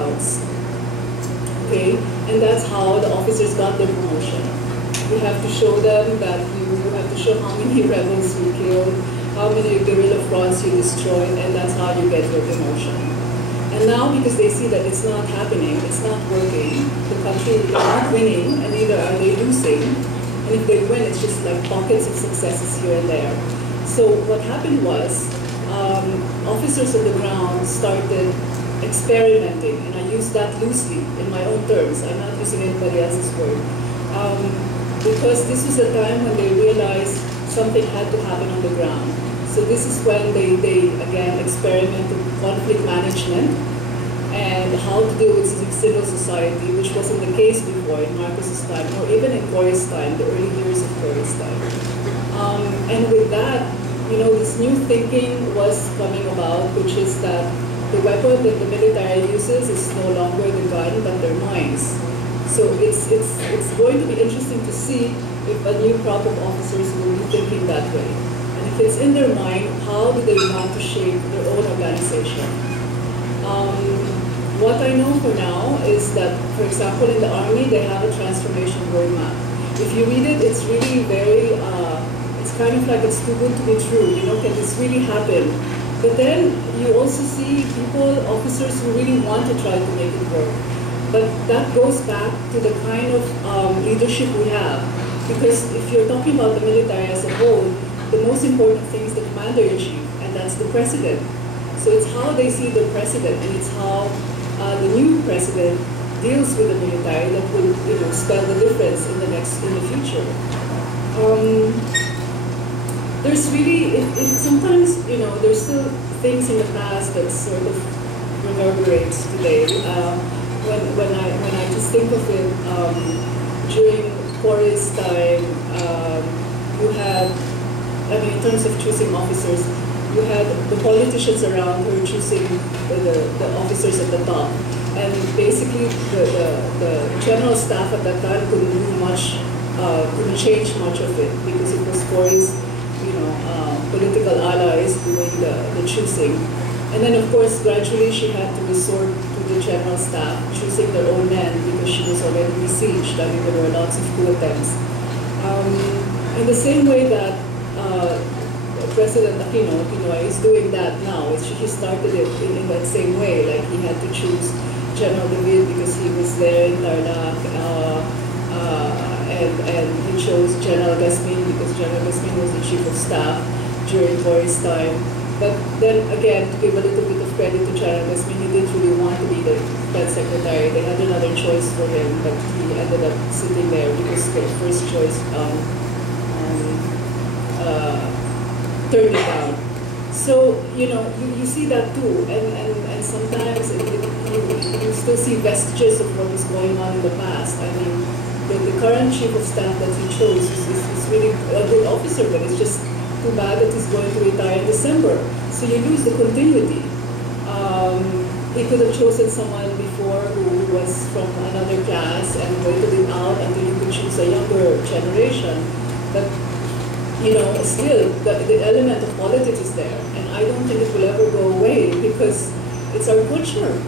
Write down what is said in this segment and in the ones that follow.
counts. Okay, and that's how the officers got their promotion. You have to show them that you have to show how many rebels you killed, how many guerrilla fronts you destroyed, and that's how you get your promotion. And now, because they see that it's not happening, it's not working, the country is not winning, and neither are they losing. And if they win, it's just like pockets of successes here and there. So what happened was, officers on the ground started experimenting, and I use that loosely in my own terms. I'm not using anybody else's word. Because this was a time when they realized something had to happen on the ground. So this is when they again experimented with conflict management and how to deal with civil society, which wasn't the case before in Marcos's time, or even in Cory's time, the early years of Cory's time. And with that, you know, this new thinking was coming about, which is that the weapon that the military uses is no longer the gun, but their minds. So it's going to be interesting to see if a new crop of officers will be thinking that way. And if it's in their mind, how do they want to shape their own organization? What I know for now is that, for example, in the Army, they have a transformation roadmap. If you read it, it's really very, it's kind of like it's too good to be true. You know, can this really happen? But then you also see people, officers who really want to try to make it work. But that goes back to the kind of leadership we have. Because if you're talking about the military as a whole, the most important thing is the commander-in-chief, and that's the president. So it's how they see the president, and it's how the new president deals with the military that will, you know, spell the difference in the future. There's really, if sometimes, you know, there's still things in the past that sort of reverberates today. When I just think of it, during Cory's time, you had, I mean, in terms of choosing officers, you had the politicians around who were choosing the officers at the top. And basically, the general staff at that time couldn't do much, couldn't change much of it, because it was Cory's, you know, political allies doing the choosing. And then, of course, gradually she had to resort to the general staff choosing their own men because she was already besieged. I mean, there were lots of coup attempts. In the same way that President Aquino is doing that now. He started it in that same way. Like, he had to choose General David because he was there in Tarlac, and he chose General Gasmin because General Gasmin was the chief of staff during Cory's time. But then again, to give a little bit of credit to General Gasmin, he didn't really want to be the Defense Secretary. They had another choice for him, but he ended up sitting there because the first choice turned it down. So, you know, you see that too, and sometimes you still see vestiges of what was going on in the past. I mean, the current chief of staff that he chose is really a good officer, but it's just too bad that he's going to retire in December. So you lose the continuity. He could have chosen someone before who was from another class and waited him out until you could choose a younger generation. But, you know, still, the element of politics is there. And I don't think it will ever go away because it's our culture.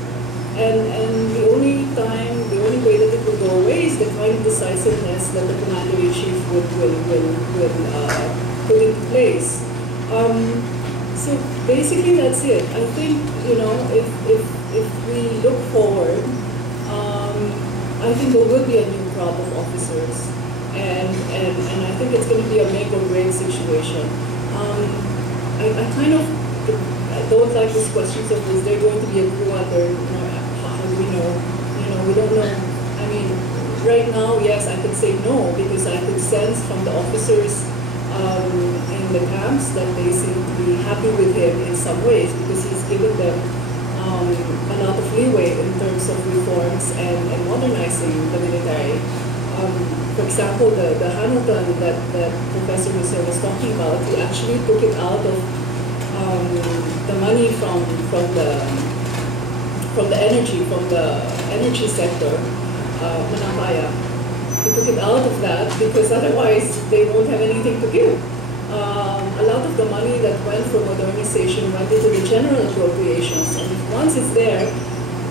And the only way that it will go away is the kind of decisiveness that the commander-in-chief will put into place. So basically that's it. I think, you know, if we look forward, I think there will be a new crop of officers. And I think it's going to be a make or break situation. I kind of don't like these questions of is there going to be a coup under, you know, how do we know? You know, we don't know. I mean, right now, yes, I could say no because I could sense from the officers in the camps that they seem to be happy with him in some ways because he's given them a lot of leeway in terms of reforms and modernizing the military. For example, the Hamilton that Professor Jose was talking about, he actually took it out of the money from the energy sector, Manapaya. He took it out of that because otherwise they won't have anything to give. A lot of the money that went for modernization went into the general appropriations, and once it's there,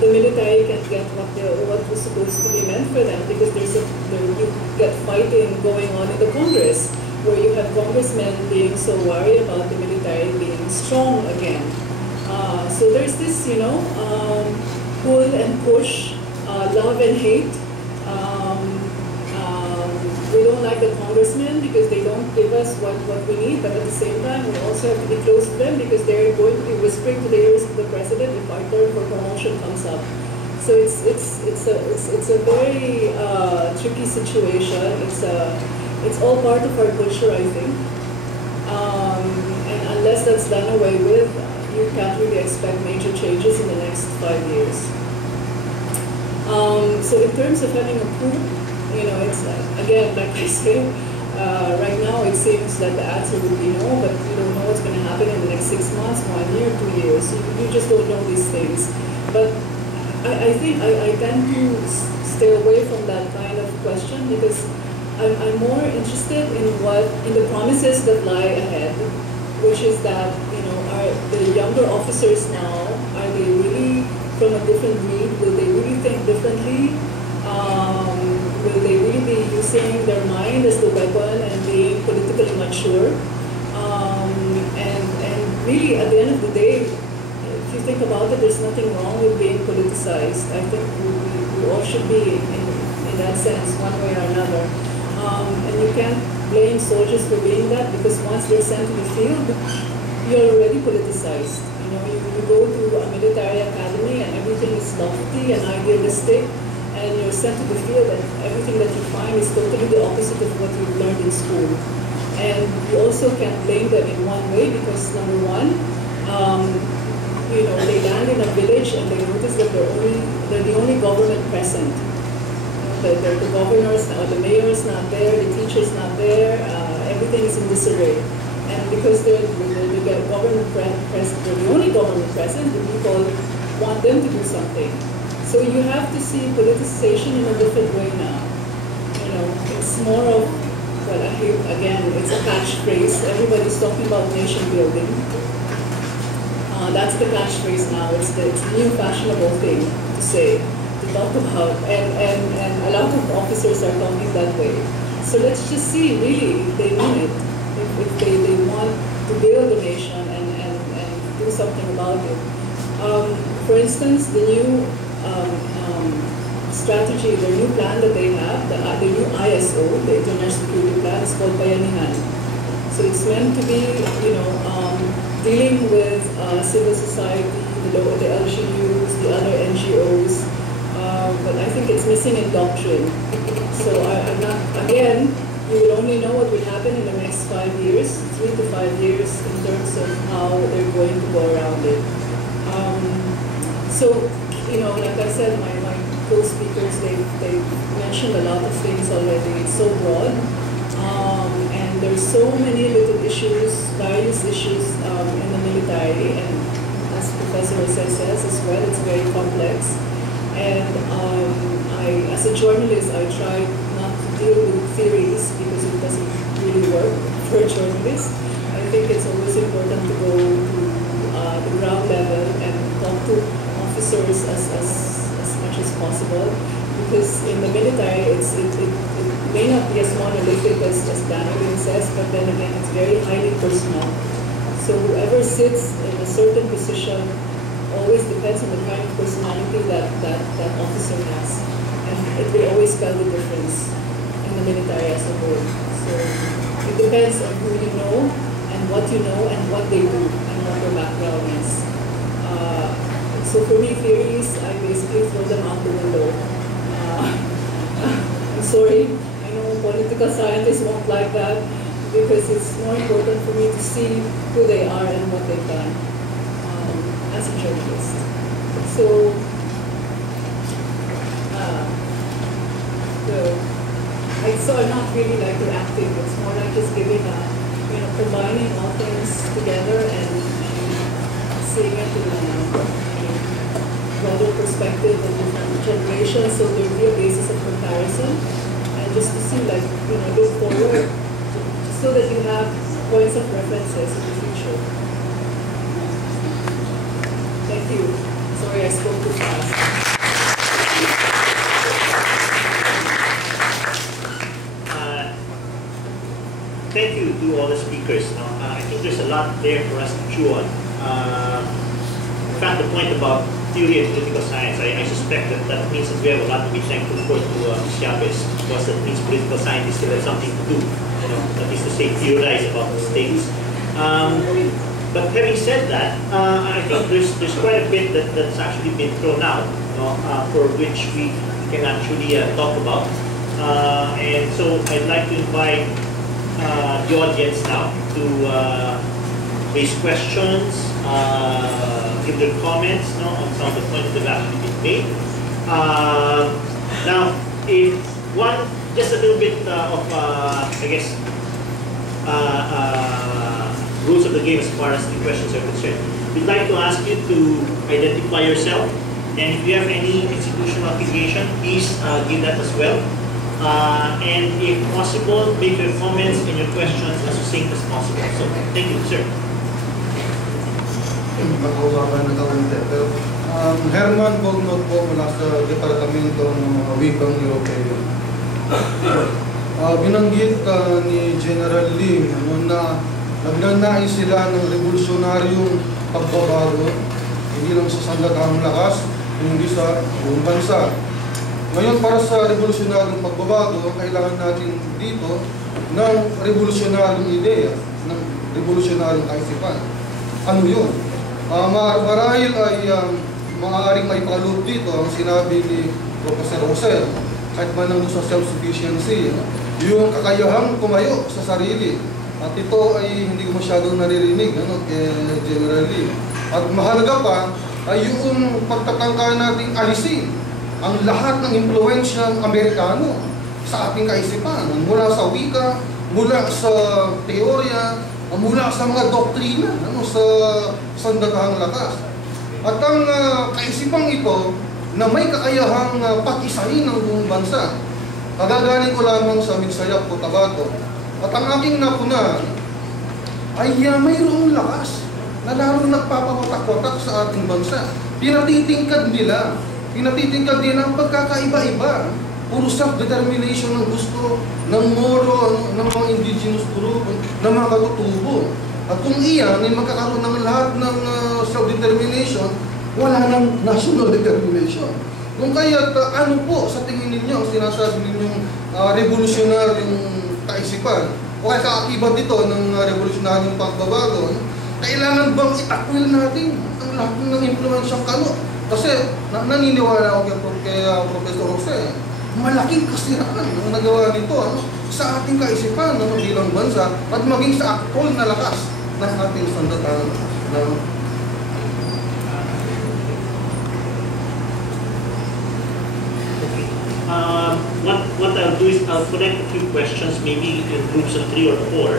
the military can get what was supposed to be meant for them, because you get fighting going on in the Congress, where you have congressmen being so worried about the military being strong again. So there's this, pull and push, love and hate. We don't like the congressmen because they don't give us what we need, but at the same time, we also have to be close to them because they're going to be whispering to the ears of the president if our turn for promotion comes up. So it's a very tricky situation. It's all part of our culture, I think. And unless that's done away with, you can't really expect major changes in the next 5 years. So in terms of having a coup, it's again, like I say, right now it seems that the answer would be no, but you don't know what's going to happen in the next 6 months, 1 year, 2 years. You just don't know these things. But I think I tend to stay away from that kind of question because I'm more interested in the promises that lie ahead, which is that are the younger officers now, are they really from a different breed? Will they really think differently? Will they really be using their mind as the weapon and being politically mature? And really, at the end of the day, if you think about it, there's nothing wrong with being politicized. I think we all should be in that sense, one way or another. And you can't blame soldiers for being that, because once they're sent to the field, you're already politicized. You go to a military academy and everything is lofty and idealistic, and you're sent to the field and everything that you find is totally the opposite of what you've learned in school. And you also can't blame them in one way because, number one, they land in a village and they notice that they're the only government present. The governor's or the mayor's not there, the teacher's not there, everything is in disarray. And because they're the government present, they're the only government present, the people want them to do something. So you have to see politicization in a different way now. It's more of, well, again, it's a catchphrase. Everybody's talking about nation building. That's the catchphrase now. It's the new fashionable thing to say, to talk about, and a lot of officers are talking that way. So let's just see, really, if they mean it, if they want to build a nation and do something about it. For instance, the new strategy, the new plan that they have, the new ISO, the International Security Plan, is called Bayanihan. So it's meant to be, dealing with civil society, the LGUs, the other NGOs, but I think it's missing in doctrine. So I'm not, again, you will only know what will happen in the next 5 years, 3 to 5 years, in terms of how they're going to go around it. Like I said, my co-speakers, they've mentioned a lot of things already. It's so broad. And there's so many little issues, various issues in the military, and as Professor Jose says as well, it's very complex. And as a journalist, I try not to deal with theories because it doesn't really work for a journalist. I think it's always important to go to the ground level and talk to officers as much as possible, because in the military it may not be as monolithic as Danilo says, but then again it's very highly personal. So whoever sits in a certain position always depends on the kind of personality that officer has, and it will always tell the difference in the military as a whole. So it depends on who you know and what you know and what they do and what their background is. So for me, theories, I basically throw them out the window. I'm sorry, I know political scientists won't like that, because it's more important for me to see who they are and what they've done as a journalist. So, I'm not really like reacting. It's more like just giving combining all things together and seeing it in a broader perspective of different generations, so there will be a basis of comparison, and just to see, look forward, just so that you have points of references in the future. Thank you. Sorry, I spoke too fast. all the speakers. I think there's a lot there for us to chew on. In fact, the point about theory and political science, I suspect that means that we have a lot to be thankful for to Ms. Yabes, because that means political scientists still have something to do. That is to say, theorize about the states. But having said that, I think there's quite a bit that's actually been thrown out, for which we can actually talk about. And so I'd like to invite the audience now to raise questions, give their comments on some of the points that have actually been made. Now, if one, just a little bit of, I guess, rules of the game as far as the questions are concerned. We'd like to ask you to identify yourself, and if you have any institutional affiliation, please give that as well. And if possible, make your comments and your questions as succinct as possible. So, thank you, sir. Herman Bognot po mula sa Departamento ng Wikang Europeo. Binanggit ni General Lim na nagnanais sila ng revolusyonaryong pagbabago, hindi lang sa sandatahang lakas, hindi sa buong bansa. Ngayon, para sa revolusyonaryong pagbabago, kailangan natin dito ng revolusyonaryong ideya, ng revolusyonaryong kaisipan. Ano yun? Marahil ay maaaring may pakaloob dito ang sinabi ni Professor Jose, kahit man ang sa self-sufficiency, yung kakayahang kumayo sa sarili. At ito ay hindi ko masyadong naririnig kay General Lee. At mahalaga pa ay yung pagtatangka nating alisin ang lahat ng impluensyang Amerikano sa ating kaisipan, mula sa wika, mula sa teorya, mula sa mga doktrina sa sandatahang lakas. At ang kaisipang ito na may kakayahang patisahin ng buong bansa. Kagagaling ko lamang sa Migsayap, Cotabato. At ang aking napunan ay mayroong lakas na lalong nagpapawatak-watak sa ating bansa. Pinatitingkad nila ang pagkakaiba-iba. Puro self-determination ng gusto, ng moro, ng mga indigenous group, ng mga katutubo. At kung iyan ay magkakaroon ng lahat ng self-determination, wala ng national determination. Kung kaya, ano po sa tingin ninyo ang sinasabi ninyong revolutionaryong kaisipan o kaya kaakibat dito ng revolutionaryong pagbabago, kailangan bang itakwil natin ang lahat ng impluensyang kano? Kasi naniniwala ako kay Professor Jose, malaking kasiraan ang nagawa nito sa ating kaisipan bilang bansa at maging sa aktol na lakas ng ating sandatahang What I'll do is I'll collect a few questions, maybe in groups of 3 or 4,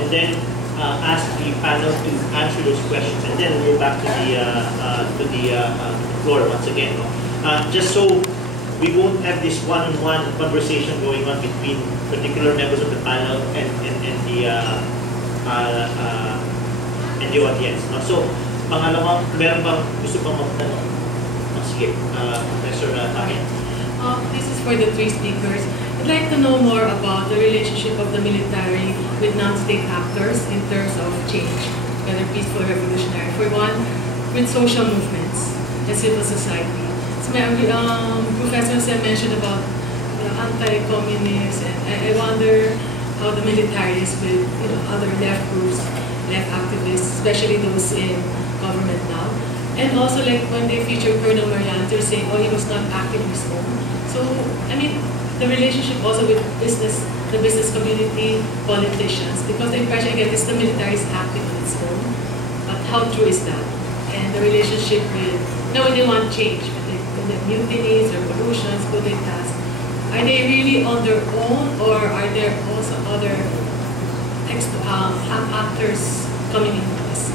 and then ask the panel to answer those questions, and then we'll go back to the floor once again. Just so we won't have this one-on-one conversation going on between particular members of the panel and the audience. So, pangalawang, meron bang gusto pang magtanong? Sige, Professor Tahin. This is for the 3 speakers. I'd like to know more about the relationship of the military with non-state actors in terms of change, whether peaceful or revolutionary. For one, with social movements and civil society. So Professor Jose mentioned about anti-communists, and I wonder how the military is with other left groups, left activists, especially those in government now. And also, like when they feature Colonel Marianter saying, oh, he was not active in his own. So, I mean, the relationship also with the business community, politicians, because the impression I get is the military is active on its own. But how true is that? And the relationship with, when they want change, with the mutinies, revolutions, coup d'etats, are they really on their own, or are there also other actors coming into this?